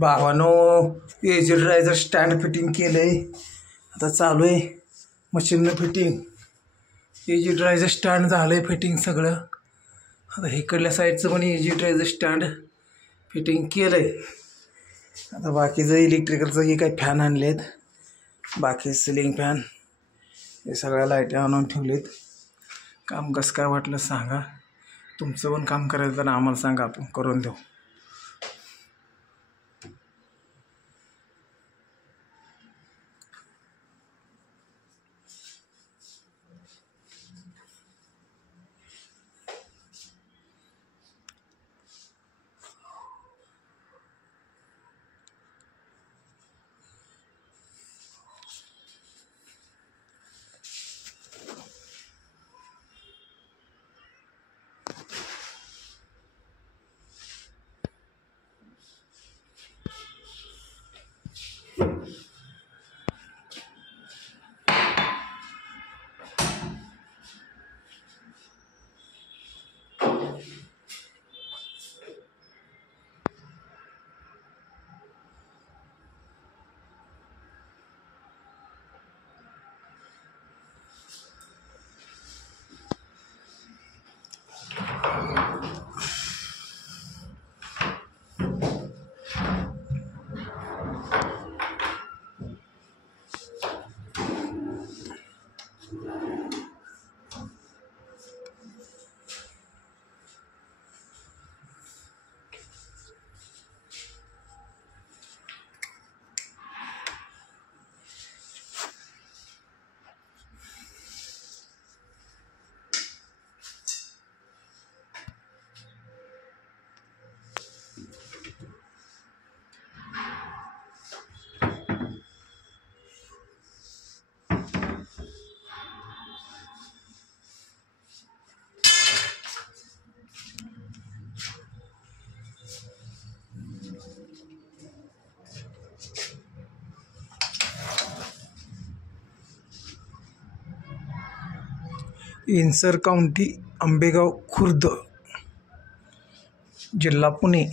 भावानो ag ड्रायझर stand fitting केलंय. आता चालू आहे मशीननं फिटिंग. एजी ड्रायझर स्टँड झालंय फिटिंग सगळं. आता इकडल्या साईडचं पण एजी ड्रायझर स्टँड फिटिंग केलंय. आता बाकीचं इलेक्ट्रिकलचं हे काही फॅन आणलेत, बाकी सिलिंग फॅन हे सगळ्या लाईटी आणून ठेवलेत. काम कसं काय वाटलं सांगा. तुमचं पण काम करायचं तर आम्हाला सांगा, आपण करून देऊ. इन्सर काउंटी, आंबेगाव खुर्द, जिल्हा पुणे.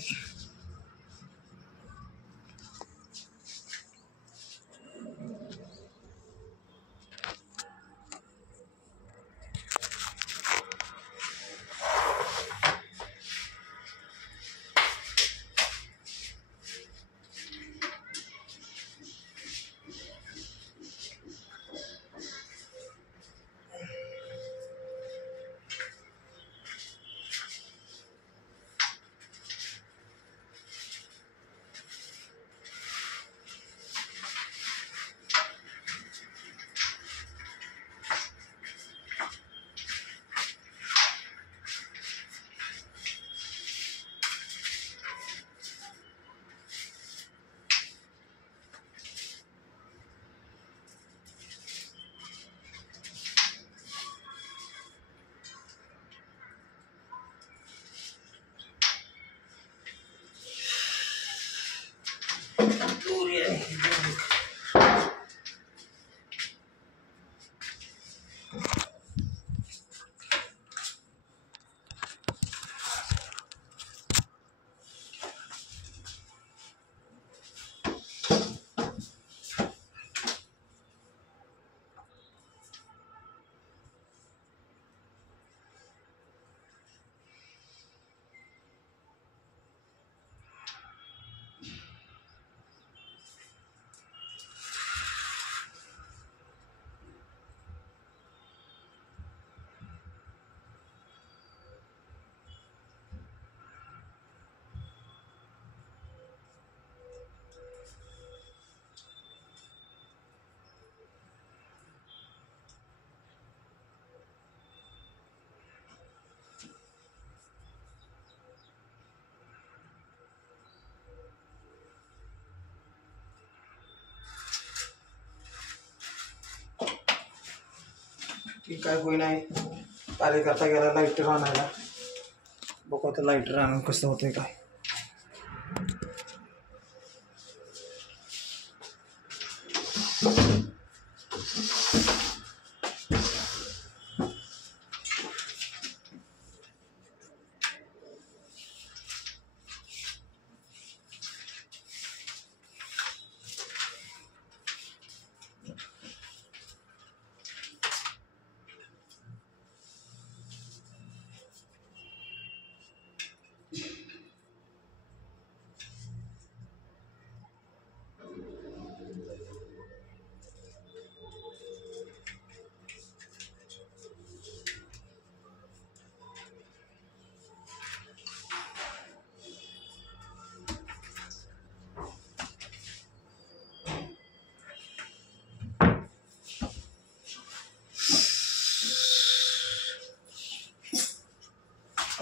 की काय होई नाही. कार्यकर्ता गेला लाईटर आणायला. बघू आता लाईटर आणून कसं होतंय काय.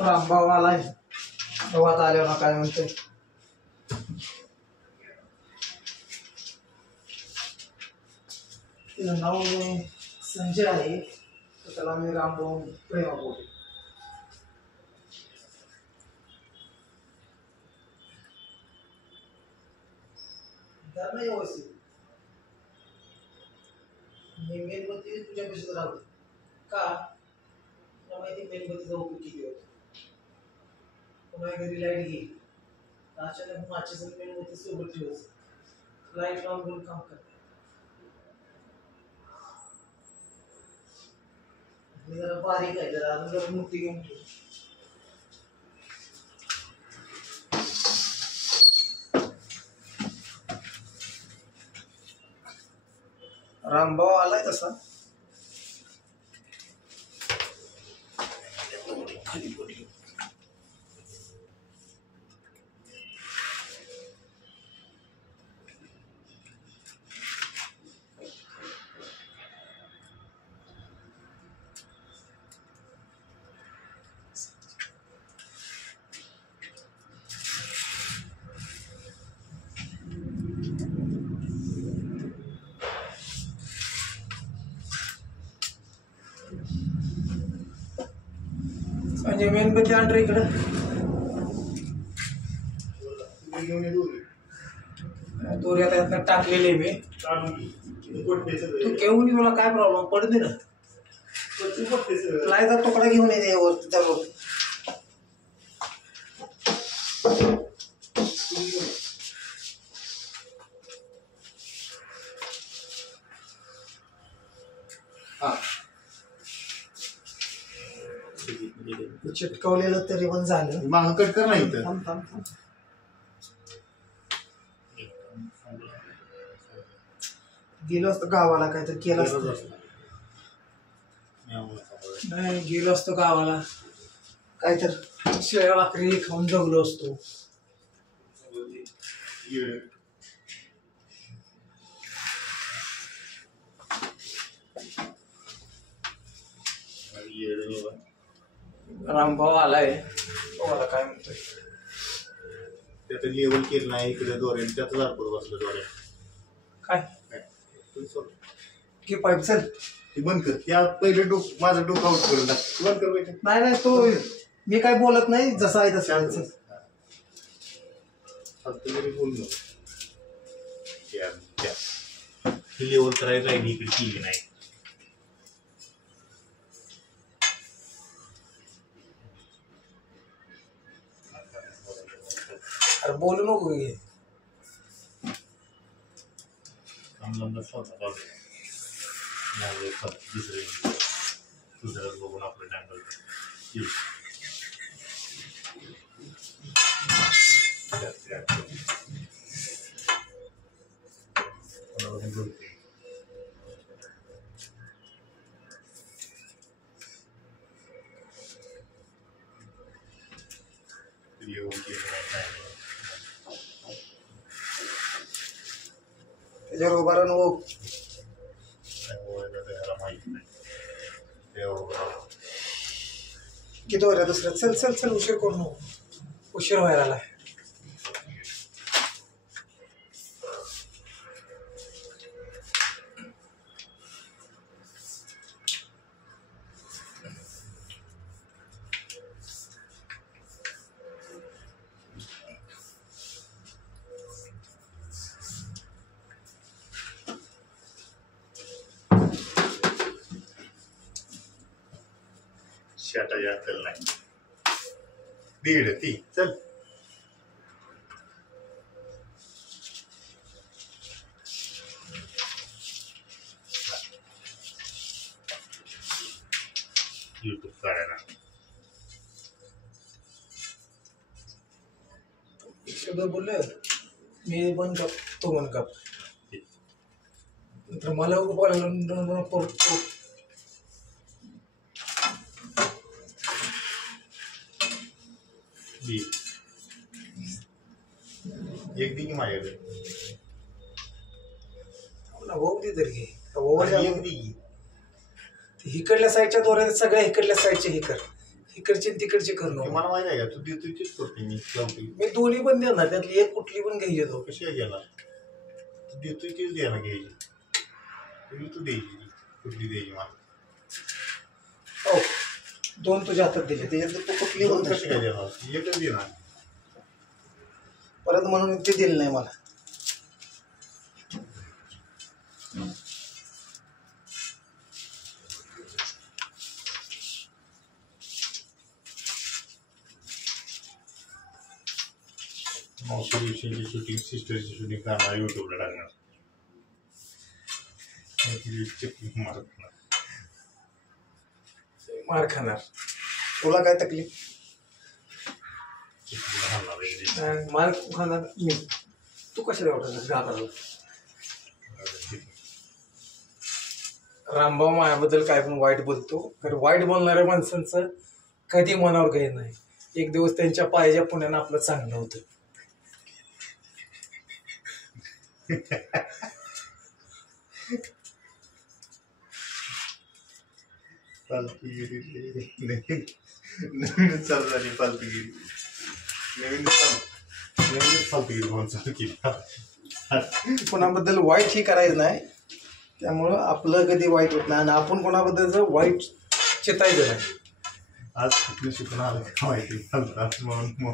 रामभाऊ आलाय गावात आल्यावर काय म्हणतोय. तिचं नाव संजय आहे तर त्याला मी रामभाऊ प्रेमा बोलतो. नाही व्यवस्थित मेणबत्ती तुझ्या कशात राहते का तुला माहिती मेणबत्तीचा उपयोग किती होतो. पुन्हा घरी लाईट गेली अचानक माचीस मेणबत्ती सोबत ठेवायचं लाईट लावून करून काम करते. जरा बारीक आहे जरा अजून जरा मोठी घेऊन ठेव. रामभाऊ आलाय तसा खाली पडली. म्हणजे मेणबत्ती आण रे इकडं. दोरी आता यातनं टाकलेली आहे मी. तू घेऊन तुला काय प्रॉब्लेम पडते ना लायचा तुकडा घेऊन येते वरती त्यावर. हा चिटकवलेलं तरी पण झालं. मागं कट कर नाही तर थांब थांब थांब. गेलो असतो गावाला काहीतरी केलं असतं. नाही गेलो असतो गावाला काहीतरी शेळ्या भाकरी खाऊन जगलो असतो. रामभाऊ आलाय मला काय म्हणतोय. त्याचं लेवल केलं नाही इकडे दोरे त्याच जारपूर बसलं दोरे काय की पाईप चल ते बंद कर. त्या पहिले माझं डोकं आउट करून टाक. बंद कर पाहिजे. नाही नाही तो मी काय बोलत नाही जसं आहे तसं फक्त जरी बोललो लेवल करायला राहिली इकडे केली नाही. अरे बोलू नको घे स्वतः दुसरं बघून आपलं टँगल त्याच्यावर उभा राहून किती वर दुसरं चल चल चल उशीर करू नको. उशीर व्हायला आलाय. शाटा या चल नाही दीड ती चल यूट्यूब काढायला सगळं बोललं मी पण कप तो पण कप नंतर मला परत एक दी की माझ्याकडे भाऊ दे तरी घे एक दी इकडल्या साईडच्या दोऱ्या सगळ्या इकडल्या साईडचे हे कर. इकडचे तिकडचे ते करणं. मला माहिती आहे का तू देतो तीच करते मी लावते. मी दोन्ही पण देणार, त्यातली एक कुठली पण घ्यायची तो. कशी काय गेला तू देतो तीच द्यायला घ्यायची तू द्यायची कुठली द्यायची मला. हो 2 तुझ्या हातात दिले त्याच्यात तू कुठली पण कशी काय देणार एकच देणार परत म्हणून ते दिलं नाही मला. मावशी शूटिंग सिस्टरची शूटिंग करणार युट्यूबला टाकणार मार खाणार. तुला काय तकलीफ? मार खाणार मी. तू कशाला वाटत घाबरला? रामभाऊ मायाबद्दल काय पण वाईट बोलतो, कारण वाईट बोलणाऱ्या माणसांचं कधी मनावर काही नाही. एक दिवस त्यांच्या पायाच्या पुण्यानं आपलं चांगलं होतं. फालतूगिरी नवीन चालू झाली फालतूगिरी. नवीनच फालतूगिरी म्हणून चालू केली. कोणाबद्दल वाईट ही करायचं नाही, त्यामुळं आपलं कधी वाईट होत नाही आणि आपण कोणाबद्दलचं वाईट चितायचं नाही. आज कुठलं शिकून आलं का माहिती फालतात म्हणून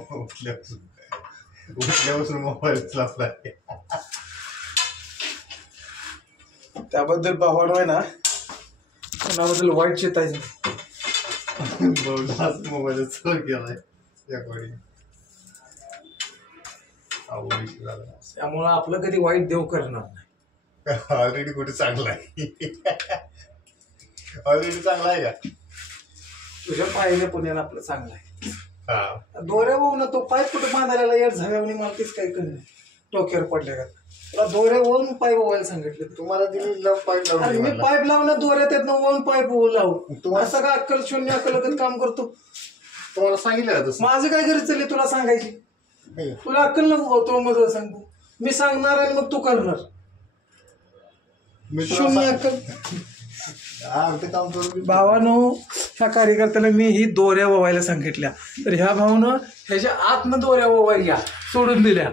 उठल्यापासून मोबाईल लागलाय. त्याबद्दल भावानं आहे ना कोणाबद्दल वाईट चितायचं आज मोबाईल चालू केलाय त्याकडे त्यामुळं आपलं कधी वाईट देव करणार नाही. ऑलरेडी कुठे चांगला आहे. ऑलरेडी चांगला आहे का? तुझ्या पाहिलं पुण्याला आपलं चांगलं आहे. हा दोऱ्या ना तो पाईप कुठं बांधायला यार झाल्यावर मला तेच काय करणं डोक्यावर पडल्या का तुला दोऱ्या वळून पाईप व्हायला सांगितलं. तुम्हाला दिली लव पाईप लावून मी पाईप लावणार दोऱ्या त्यातनं वळून पाईप लावू. तुम्हाला सगळं अक्कल शून्य अक्कल काम करतो. तुम्हाला सांगितलं तसं. माझं काय गरज चालली तुला सांगायची? तुला अक्कल नको तो मग सांगू. मी सांगणार आणि मग तू करणार. शून्य अक्कल. भावानो ह्या कार्यकर्त्याला मी ही दोऱ्या ववायला सांगितल्या तर ह्या भावानं ह्याच्या आतनं दोऱ्या ववायला सोडून दिल्या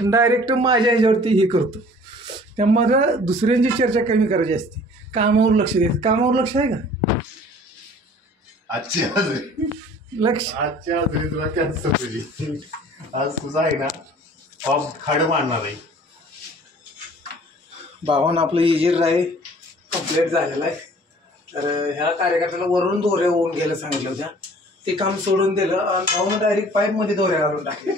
डायरेक्ट माझ्या ह्याच्यावरती हे करतो. त्यामुळे दुसऱ्यांची चर्चा कमी करायची असते. कामावर लक्ष द्यायचं. कामावर लक्ष आहे का? आजची हजेरी लक्ष आजच्या हजेरी तुला कॅन्सर तुझी. आज तुझा आहे ना ऑफ खाड मारणार आहे. भावानं आपलं इजीर आहे कंप्लीट झालेलं आहे. तर ह्या कार्यकर्त्याला वरून दोऱ्या होऊन घ्यायला सांगितलं होत्या. ते काम सोडून दिलं आणि भाऊनं डायरेक्ट पाईपमध्ये दोऱ्या घालून टाकले.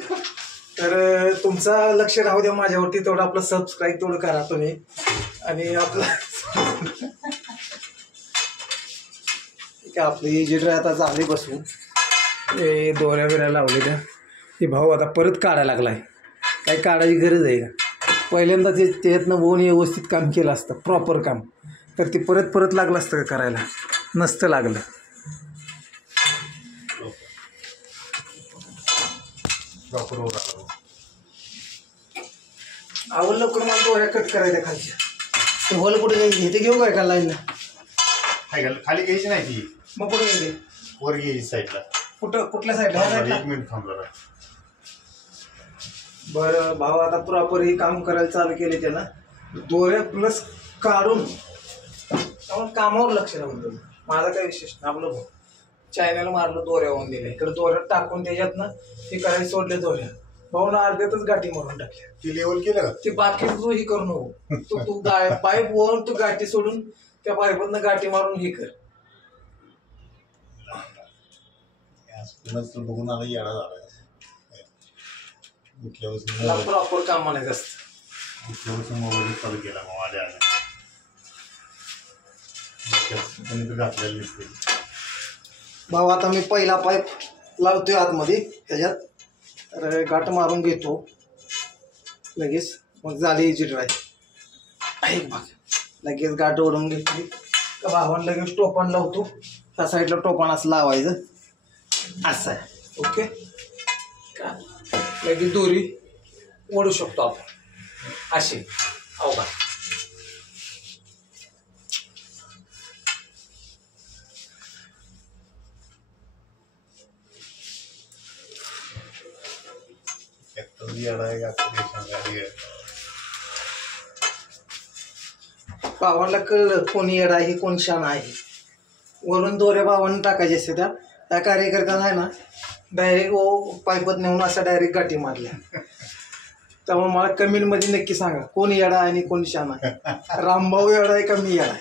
तर तुमचं लक्ष राहू द्या माझ्यावरती. तेवढं आपलं सबस्क्राईब तेवढं करा तुम्ही. आणि आपलं आपलं इजीर आता झाले बसून हे दोऱ्या बिऱ्या लावलेल्या. हे भाऊ आता परत काढायला लागलाय. काही काढायची गरज आहे का? पहिल्यांदा ते त्याच्यातनं बोन व्यवस्थित काम केलं असतं प्रॉपर काम तर ते परत परत लागलं असतं का करायला? नसतं लागलं. आवड लवकर मला दोऱ्या कट करायच्या खालच्या. ते होल कुठे घ्यायची ते घेऊ काय का लाईनला? खाली घ्यायची नाही ती. मग कुठे घ्यायची? वर घ्यायची साईडला. कुठल्या साईडला? 1 मिनिट थांबला. बरं भाऊ आता प्रॉपर हे काम करायला चालू केले त्यानं. दोऱ्या प्लस काढून त्यामुळे कामावर लक्ष राहून. माझा काही विशेष नाही. आपलं भाऊ चायनाला मारलं दोऱ्या होऊन दिल्या. इकडे दोऱ्या टाकून त्याच्यातनं हे करायला सोडले दोऱ्या. भाऊनं अर्ध्यातच गाठी मारून टाकल्या. ती लेवल केलं का? ते बाकीचं तू हे करू नको. तू पाईप वरून तू गाठी सोडून त्या पाईपातनं गाठी मारून हे कर. बघून आला येडा झाला. प्रॉपर काम म्हणायचं असतं. मोबाईल चालू केला मग माझ्या घातलेलं दिसते. भाऊ आता मी पहिला पाईप लावतोय आतमध्ये त्याच्यात. तर गाठ मारून घेतो लगेच. मग झाली इजी ड्राय. एक भाग लगेच गाठ ओढून घेतली का भावान लगेच टोपण लावतो. त्या साईडला टोपण असं लावायचं असं आहे. ओके का लगेच दोरी ओढू शकतो आपण अशी. अवघा येडा आहे का सांगायला भावाला कळलं कोण येडा आहे कोण शाणा आहे. वरून दोऱ्या भावानं टाकायचे असते त्या कार्यकर्त्यांना आहे ना डायरेक्ट पायपत नेऊन असा डायरेक्ट गाठी मारल्या. त्यामुळे मला कमेंटमध्ये नक्की सांगा कोण येडा आहे आणि कोण शाणा आहे. रामभाऊ येडा आहे का मी येडा आहे.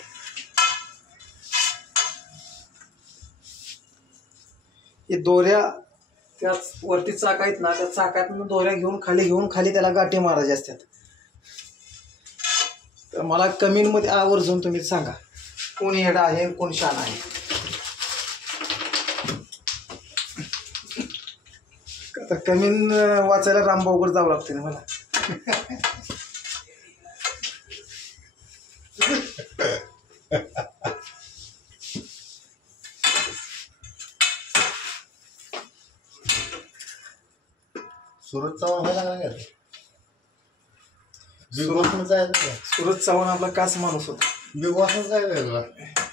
हे दोऱ्या त्या वरती चाक आहेत ना त्या चाकातून दोऱ्या घेऊन खाली त्याला गाठी मारायचे असतात. तर मला कमेंटमध्ये आवर्जून तुम्ही सांगा कोण येडा आहे कोण शाणा आहे. तर कमेंट वाचायला रामभाऊकडे जावं लागते ना मला. सुरत चव्हाण व्हायला लागला का बिग बॉसमध्ये जायचं का? सुरत चव्हाण आपला काच माणूस होता. बिग बॉसमध्ये जायचं तुला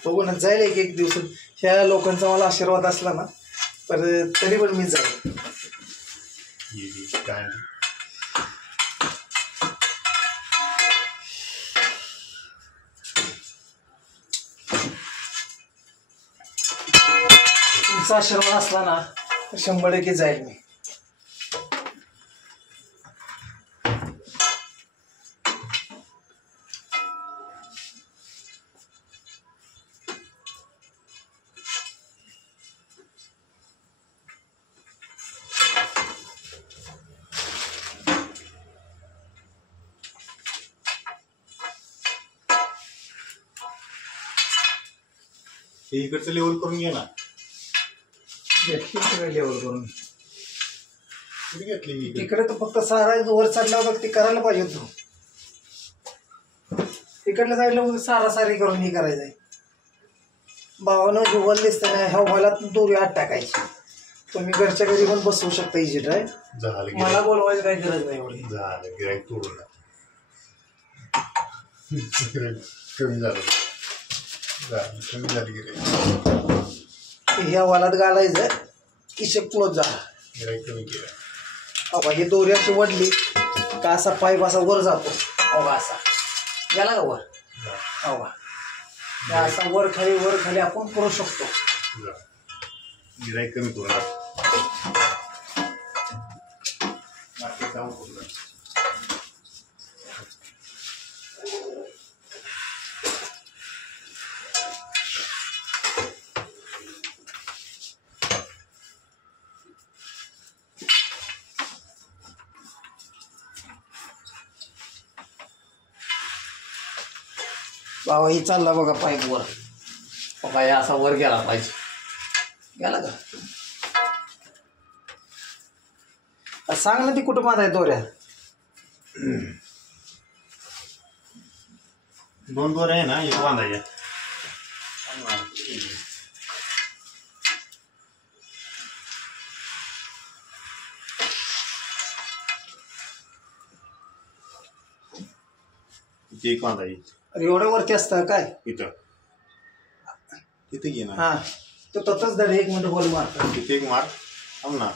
तो पण जाईल एक दिवस. ह्या लोकांचा मला आशीर्वाद असला ना तर तरी पण मी जाईल. काय तुमचा आशीर्वाद असला ना तर 100% जाईल मी. हे इकडचं लेवल करून घे ना. लेवल करून कुठे घेतली ही? तिकडे तर फक्त सारा वर चढल्यावर ते करायला पाहिजे तू. तिकडल्या साईडला सारा सारी करून हे करायचंय. भावानं जुवल दिसतं ना ह्या व्हायला दोरी आत टाकायची. तुम्ही घरच्या घरी पण बसवू शकता इजी ड्राय. झालं मला बोलवायची काही गरज नाही एवढी. झालं गिराईक तोडून कमी झालं कमी झाली गिराईक. ह्या वालात घालायचं हिशेब क्लोज झाला. गिराईक कमी केलं. अबा ही दोरी अशी वडली का असा पाईप असा वर जातो. अबा असा गेला का वर. अबा असा वर खाली आपण करू शकतो. गिराईक कमी करू बाबा ही चालला बघा पाईप वर. बाबा हे असा वर गेला पाहिजे. गेला का सांग ना ती कुठं बांधाय दोऱ्या. 2 दोऱ्या आहे ना एक बांधायच्या. एक बांधायची. अरे एवढ्या वरती असतं काय इथं तिथे घे ना. हा तो तसंच धड 1 मिनिट बोल मार. तिथे एक मार थांब ना.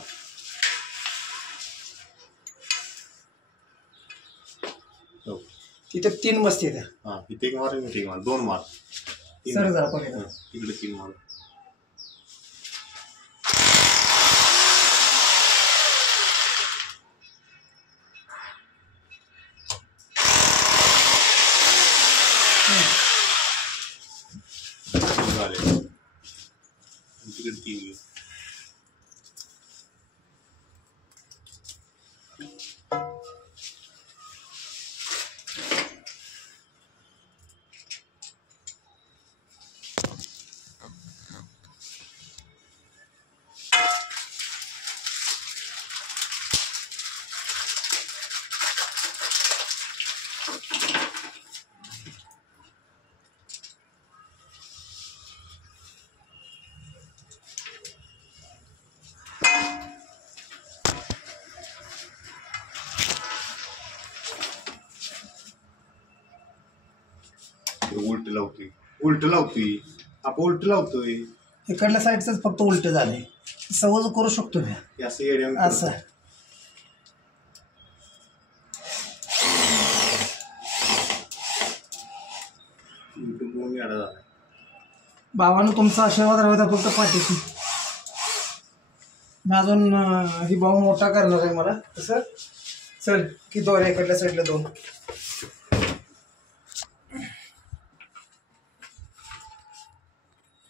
तिथे 3 बसते त्या. हा तिथे एक मार इथे एक मार 2 मार. सर जरा पहिले तिकडे 3 मार. तिकडे 3 उलट लावतोय आपण उलट लावतोय. इकडल्या साईडच फक्त उलट झालंय. सहज करू शकतो मी असं येड्या असं. येडा झाला. भावानं तुमचा आशीर्वाद राहता फक्त पाठीशी. मी अजून ही भाऊ मोठा करणार आहे मला तसं. चल की दोऱ्या इकडल्या साईडला 2.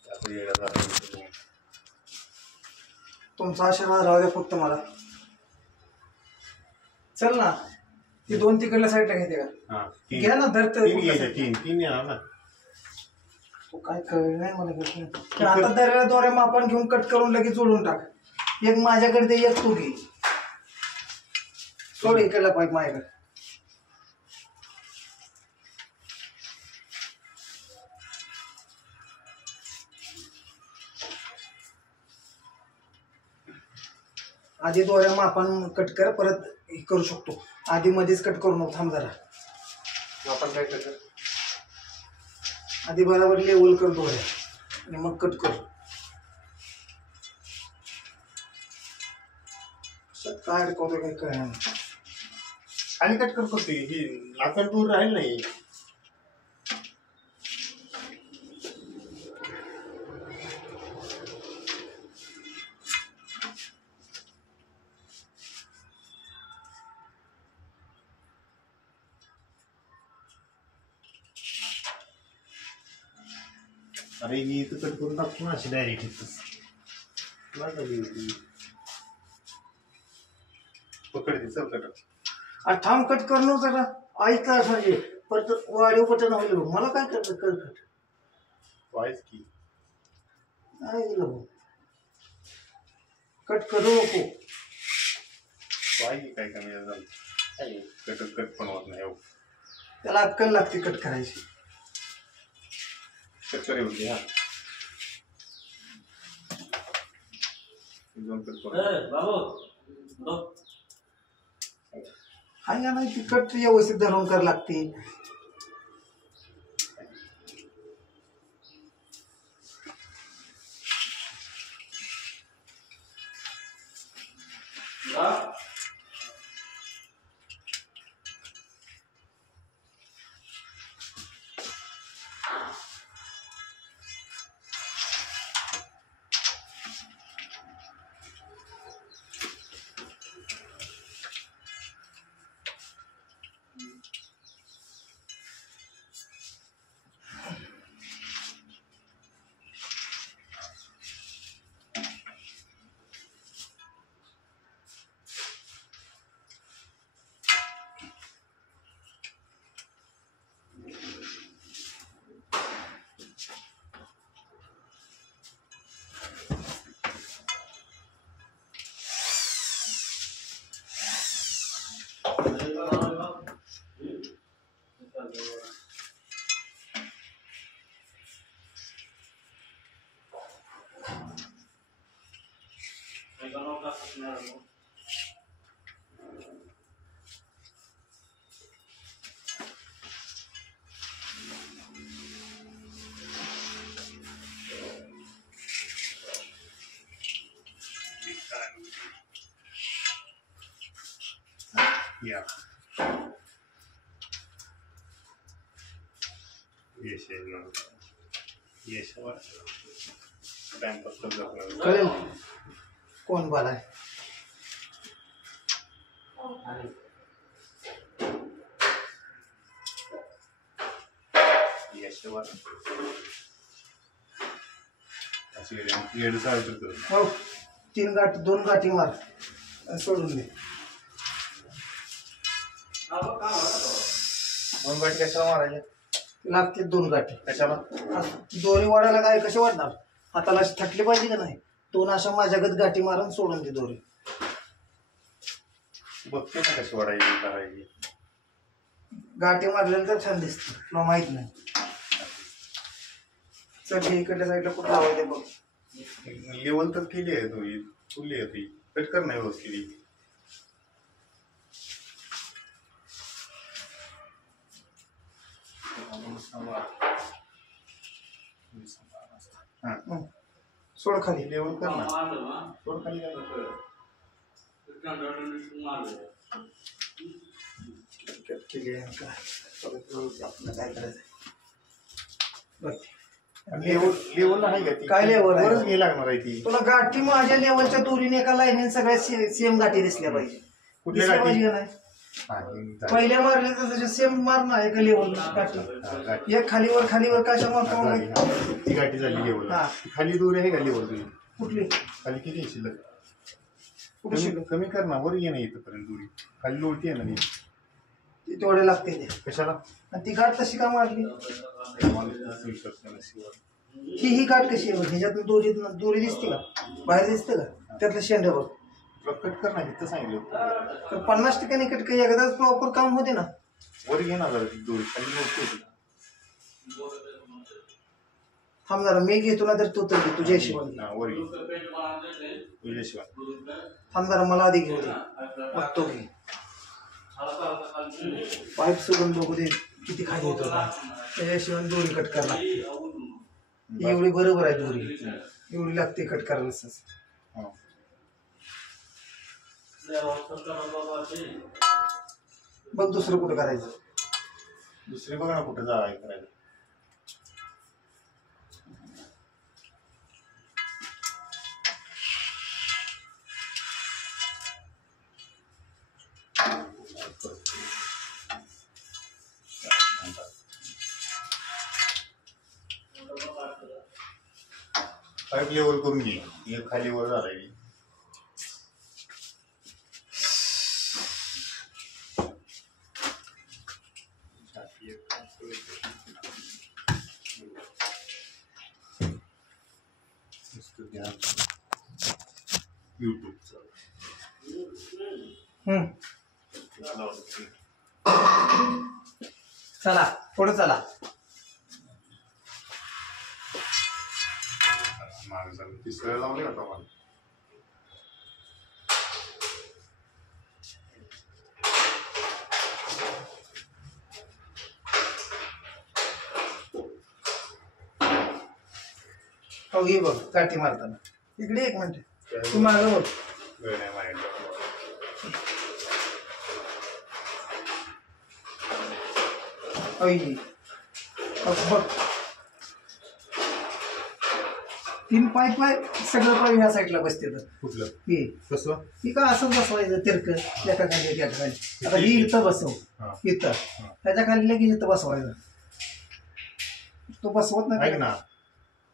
आता येडा झाला. तुमचा आशीर्वाद राहू द्या फक्त मला. चल ना ती 2 तिकडल्या साईडला घेते का? हा घ्या ना धरत. 3 येणार ना. तो काय कळलं नाही मला. आता दऱ्याला दोऱ्या मापन घेऊन कट करून लगेच जोडून टाक. एक माझ्याकडे दे, एक तू घे. सोड इकडला पाईप माझ्याकडे. आधी दोऱ्या मापन कट कर, परत हे करू शकतो. आधी मध्येच कट करू नको, थांब जरा. आपण काय करतो आधी बरोबर लेवल कर दोऱ्या आणि मग कट कर. काय अडकवतो काही कळणार. खाली कट करतो ते ही लाकड दूर राहील नाही. अरे मी इथं कट करून टाकतो ना अशी डायरेक्ट इथं पकडते चल कट. अरे थांब कट करणं जरा ऐकता म्हणजे परत वाढीव बटन होईल. मला काय करतं कर कट. वाईस की ऐकलं कट करू नको. वाई काय कमी झालं काय कट पण होत नाही. हो त्याला अक्कल लागते कट करायची. कट करे होते. हा दोन कट करू. हाय का नाही ती कट व्यवस्थित धरून कर लागते. Yeah. Yes, no. Yes, what? Timepass कर जातो. कळेल कोण बोलाय. Yes, what? अशी येड साईड करतो. हो 2 गाठी मार सोडून दे. 2 गाठी कशाला मारायच्या? लागते 2 गाठी. कशाला? दोन्ही वाढायला काय कसे वाढणार. हाताला थकले पाहिजे का नाही. 2 अशा माझ्यागत गाठी मारून सोडून दे दोरी. बघते ना कशी वाढायची करायची. गाठी मारलेलं तर छान दिसते. तुला माहित नाही. चल हे इकडल्या साईडला कुठं लावायचे बघ. लेवल तर केली आहे तू फुल्ली आहे ती. कट कर नाही व्यवस्थित. सोड खाली. लेवल कर ना. सोड खाली केली आपलं काय करायचं. बघ. लेवल आहे का ती? काय level आहे? वरच घे लागणार आहे ती. तुला गाठी माझ्या लेवलच्या दोरीने एका लाईनीने सगळ्या सेम गाठी दिसल्या पाहिजे. कुठल्या दिसल्या गाठी? पाहिजे का नाही? हा, झालं. पहिल्या मारल्या तसं सेम मारणार एका लेवल गाठी. हा, गाठी. एक खालीवर कशा मारतो झाली, हा. ती गाठी झाली लेवल. हा. खाली दूर आहे का लेवल तुझी? कुठली खाली किती आहे शिल्लक? कुठे शिकलो कमी कर ना, वर ये ना इथपर्यंत दुरी. खाली लोळती आहे ना ती. तेवढे लागते ते. कशाला? आणि ती गाठ तशी का मारली? मला विश्वास नाही नशिबावर. ही गाठ कशी आहे? ह्याच्यातून दोरी दिसते का? बाहेर दिसते का? त्यातलं शेंड बघ. तुला कट कर ना, इथं सांगितलं होतं. तर 50% कट काही एकदाच प्रॉपर काम होते ना. वर घे ना जरा ती दोरी, खाली लोळती होती. थांब जरा मी घेतो ना तर तू तर घे तुझ्या हिशोबाने. हा, वर घे तुझ्या हिशोबाने. थांब जरा मला आधी घेऊ दे मग तो घे. पाईप सोडून बघू दे किती खाली येतो त्याच्याशिवाय दोरी कट करायला लागते. एवढी बरोबर आहे दोरी, एवढी लागते कट करायला. हा. बघ दुसरं कुठं करायचं. दुसरी बघा ना कुठं जा करायला. पाईप लेवल करून घे. एक खाली वर झालाय. युट्यूबचं चला पुढे चला. मागे झालं तिसऱ्या लावले होता मला. हो घे बघ काठी मारताना. इकडे एक मिनिट तू मागं बघ. वेळ नाही माझ्याकडे. बघ 3 पाईप आहे. सगळं पाईप ह्या साईडला बसते. कुठलं हे कसं? ही का असं बसवायचं तिरक एका खाली एका खाली. आता ही इथं बसव, इथं त्याच्या खाली लगेच इथं बसवायचं. तो बसवत नाही. ऐक ना,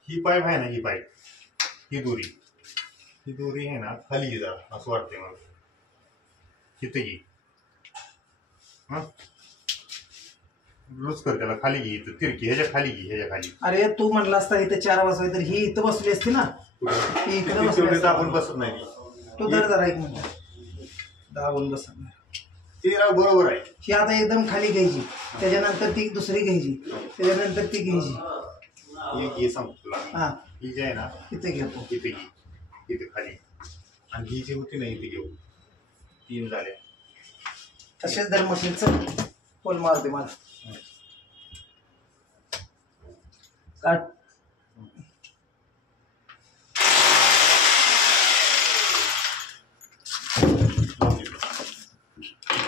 ही पाईप आहे ना, ही पाईप ही दोरी आहे ना खाली घे जरा असं वाटतंय मला. तिथे घे. हा लूज कर त्याला, खाली घे. इथं तिरकी ह्याच्या खाली घे, ह्याच्या खाली. अरे तू म्हणला असता इथे 4 बसवाय तर ही इथं बसली असती ना. ही इकडे बसली असती. आपण बसत नाही. तो दर जरा एक मिनिट दाबून बसणार. ते बरोबर आहे. ही आता एकदम खाली घ्यायची, त्याच्यानंतर ती दुसरी घ्यायची, त्याच्यानंतर ती घ्यायची. ही घे सांगतो तुला. हा ही जी आहे ना इथे घेतो. इथे घे, इथे खाली. आणि ही जी होती ना इथे घेऊ. 3 झाल्या. तसेच दर मशीनचं पोल मारते मला. काट.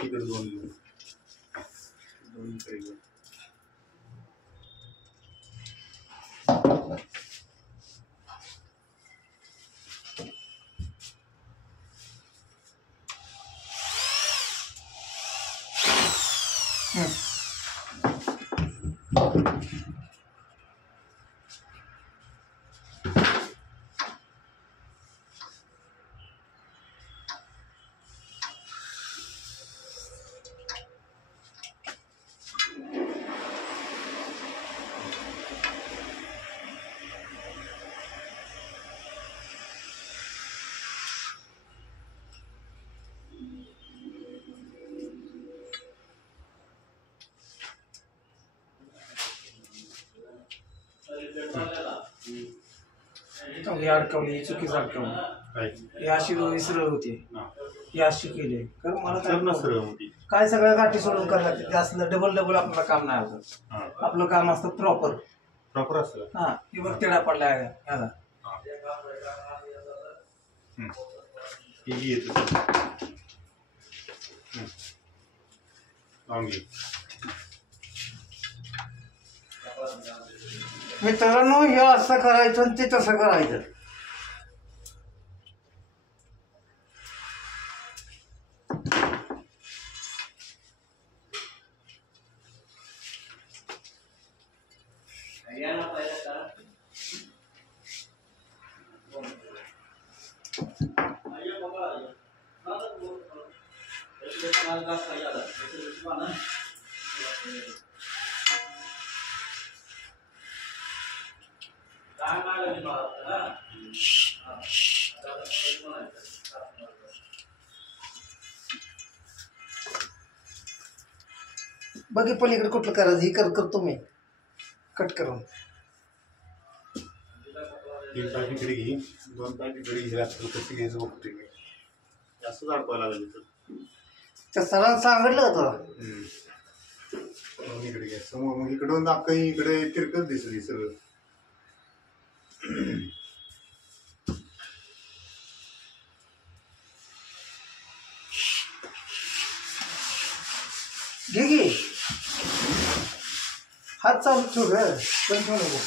इकडे 2 घेऊ. 2 इकडे घेऊ. ही अडकवली, ही चुकीच अडकवली. ही अशी सरळ होती, ही अशी केली. कारण मला काय सगळ्या गाठी सोडून करायला लागते. ते असलं डबल आपल्याला काम नाही होत. आपलं काम असतं प्रॉपर असतं. हा ती बघ तेडा पडला ह्याला. मित्रांनो हे असं करायचं आणि ते तसं करायचं. बघ पलीकडे कुठलं करायचं हे करतो मी कट करून. 3 पाय इकडे घे, 2 पाय इकडे घे. रात्र कसं घ्यायचं बघतोय मी. जास्त अडकवायला लागलं तर त्या सरांना सांगितलं होतं. इकडे घ्या समोर, मग इकडून दाखव. इकडे तिरकच दिसली सगळं. घे घे हात चालू ठेव ग, पण ठेव नको.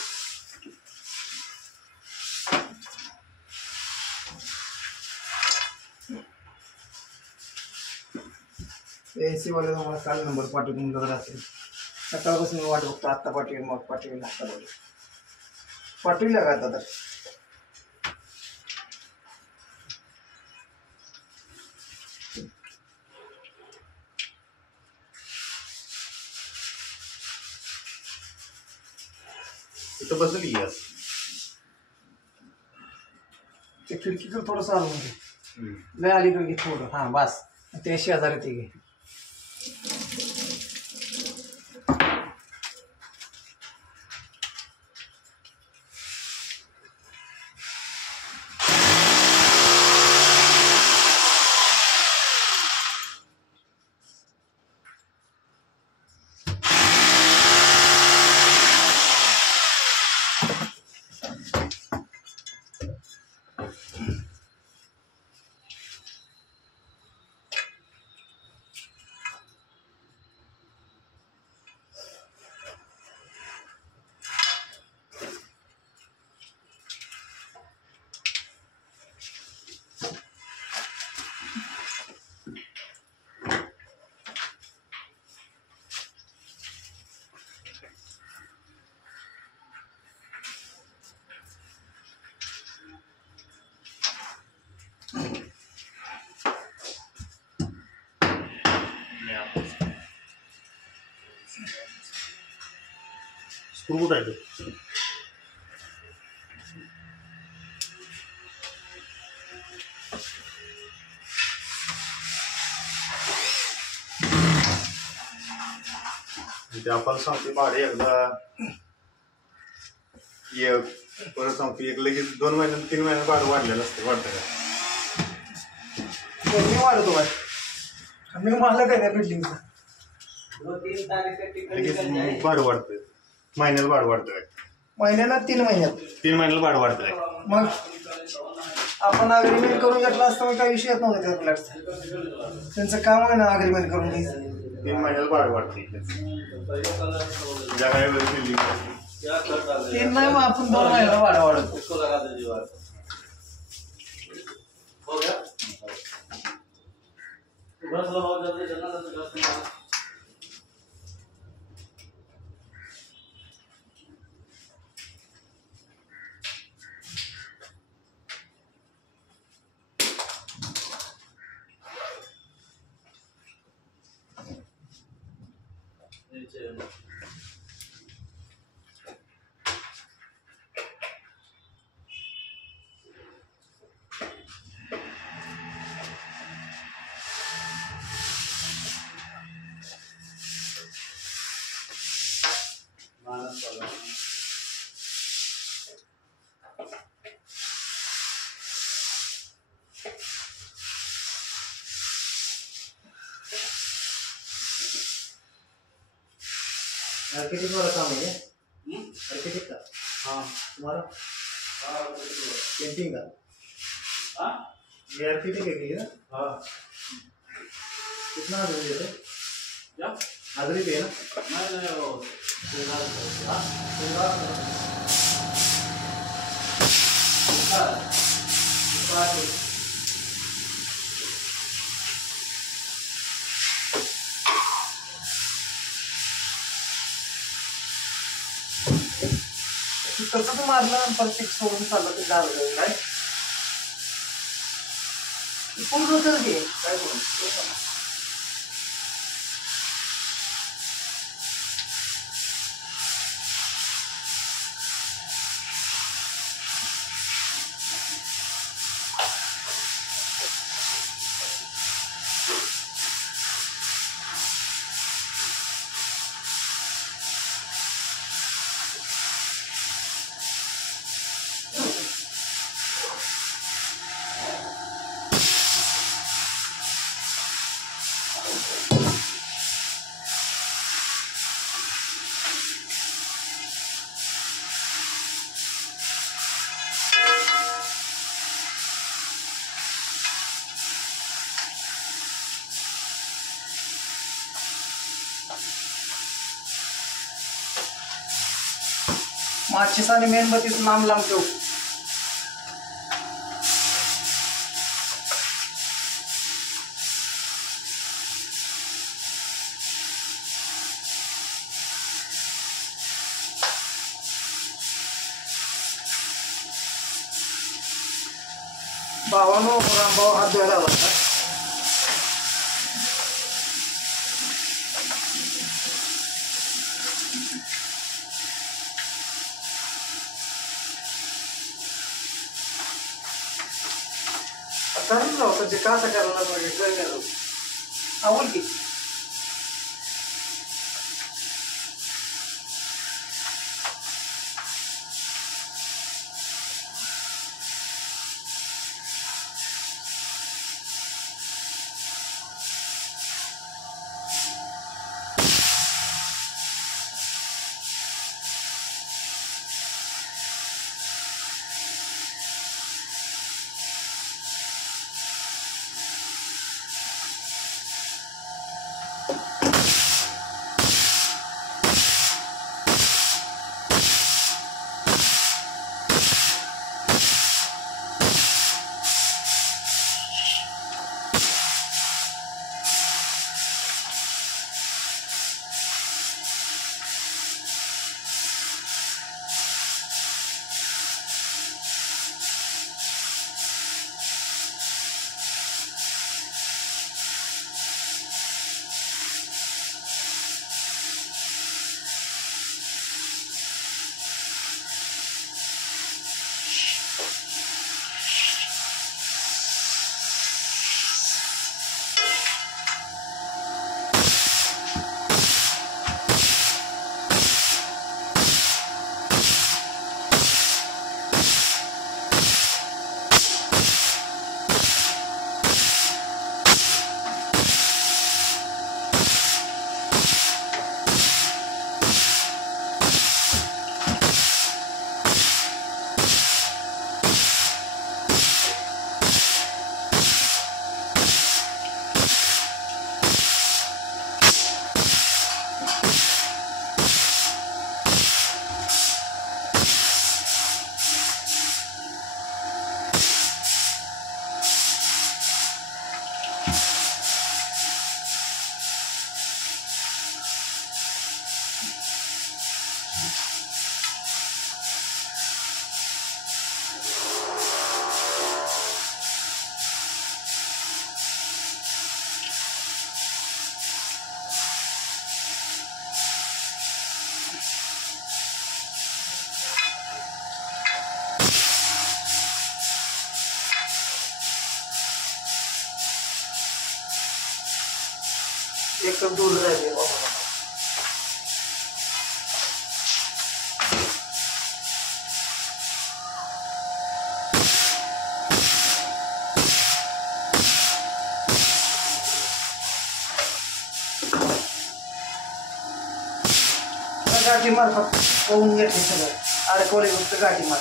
AC वाल्याला मला काल नंबर पाठवून म्हणलं रात्री. सकाळपासून वाट बघतो. आत्ता पाठवेल, मग पाठवेल, आत्ता पाठविल्या का आता तर. इथं बसली गॅस. ते खिडकीचं थोडंसं आलं म्हणजे लय अलीकडे घे थोडं. हां बस ते शेजारी ते घे. स्क्रू कुठं आहे तो? ते आपण सांगते भाडे एकदा एक, परत सांगतो एक, लगेच 2 महिन्यात 3 महिन्यात भाडं वाढलेलं असतं. वाटतं का? मी वाढतो बाय, मी मला काय त्या बिल्डिंगचं लगेच भाडं वाढतंय. महिन्याला भाडं वाढतंय. महिन्याला 3 महिन्यात 3 महिन्याला भाडं वाढतंय. मग आपण अग्रीमेंट करून घेतलं असतं मग काही विषय येत नव्हता त्या फ्लॅटचं. त्यांचं काम आहे ना अग्रीमेंट करून घ्यायचं. 3 महिन्याला भाडं वाढते. ज्या काही वेळेस बिल्डिंग 3 नाही मग आपण 2 महिन्याला भाडं वाढवतो. आर्किटेक्ट वाला काम है क्या? आर्किटेक्ट का? हाँ तुम्हारा पेंटिंग का? ये आर्किटेक्ट है क्या? हाँ कितना दे रहे? क्या हाजरी आहे ना. तसंच मारलं प्रत्येक सोडून चाललं ते झालं काय पूर्ण तर घे काय करू. माचीस आणि मेणबत्तीचं नाम लांब ठेव. भावानो रामभाऊ हात धुवायला आला होता. करून राहू म्हणजे का असं करायला पाहिजे आवड की एकदम दूर राहिले बाबा. गाठी मार फक्त होऊन घेतली सगळं अडकवले फक्त गाठी मार.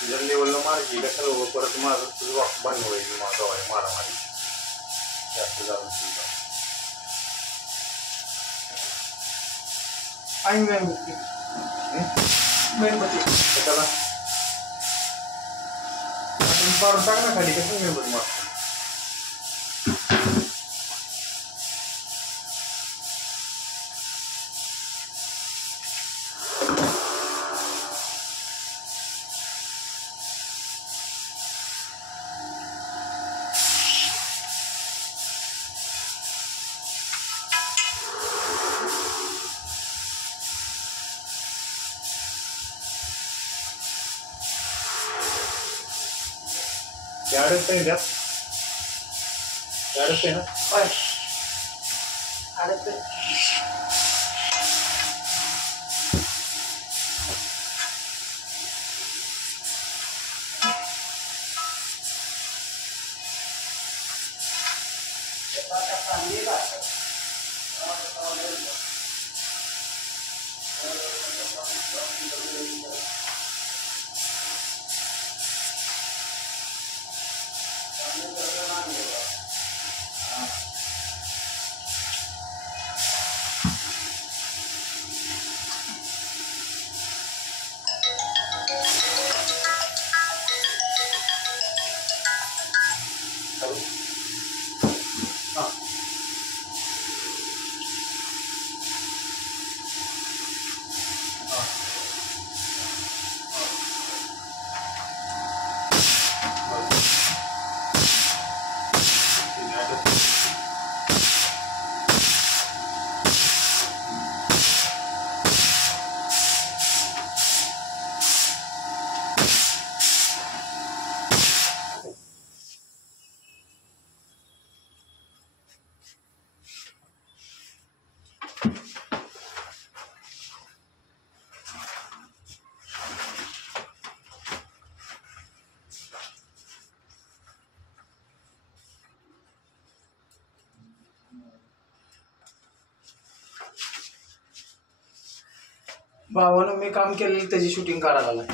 तुझ्या लेवलला मार्गी कशाला परत माझं तुझं बंद होईल मारामारी जास्त जाऊन आणि मेणबत्ती मेणबत्ती त्याला मारून टाक ना खाली, कसं मेणबत्ती मार. अडचण आहे त्यात, अडचण आहे ना. होय अडचण. भावानं मी काम केलेलं त्याची शूटिंग काढायला आलाय.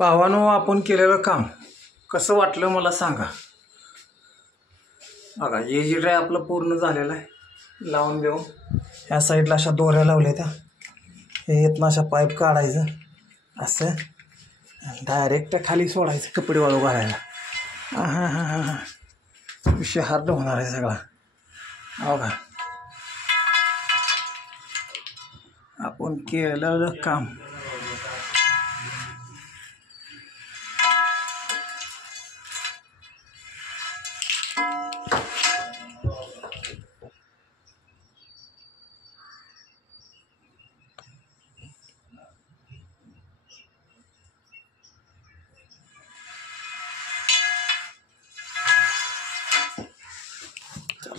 भावानो, आपण केलेलं काम कसं वाटलं मला सांगा. बघा हे जे ड्राय आपलं पूर्ण झालेलं आहे लावून घेऊन ह्या साईडला अशा दोऱ्या लावल्या त्या, हे येत ना अशा पाईप काढायचं असं डायरेक्ट खाली सोडायचं कपडे वाळू घालायला. हां हां हां हां विषय हार्ड होणार आहे सगळा. हो का आपण केलेलं काम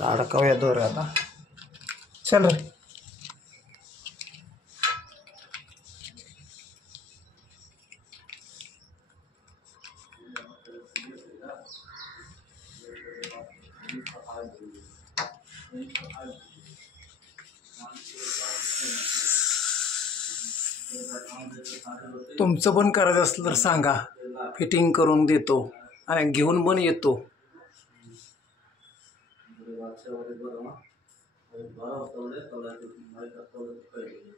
अडकावूया दोऱ्या आता. चल रे. तुमचं पण करायचं असलं तर सांगा, फिटिंग करून देतो आणि घेऊन पण येतो. लक्षामध्ये बघा आणि 12 वाजता तोडायचं माहीत असतं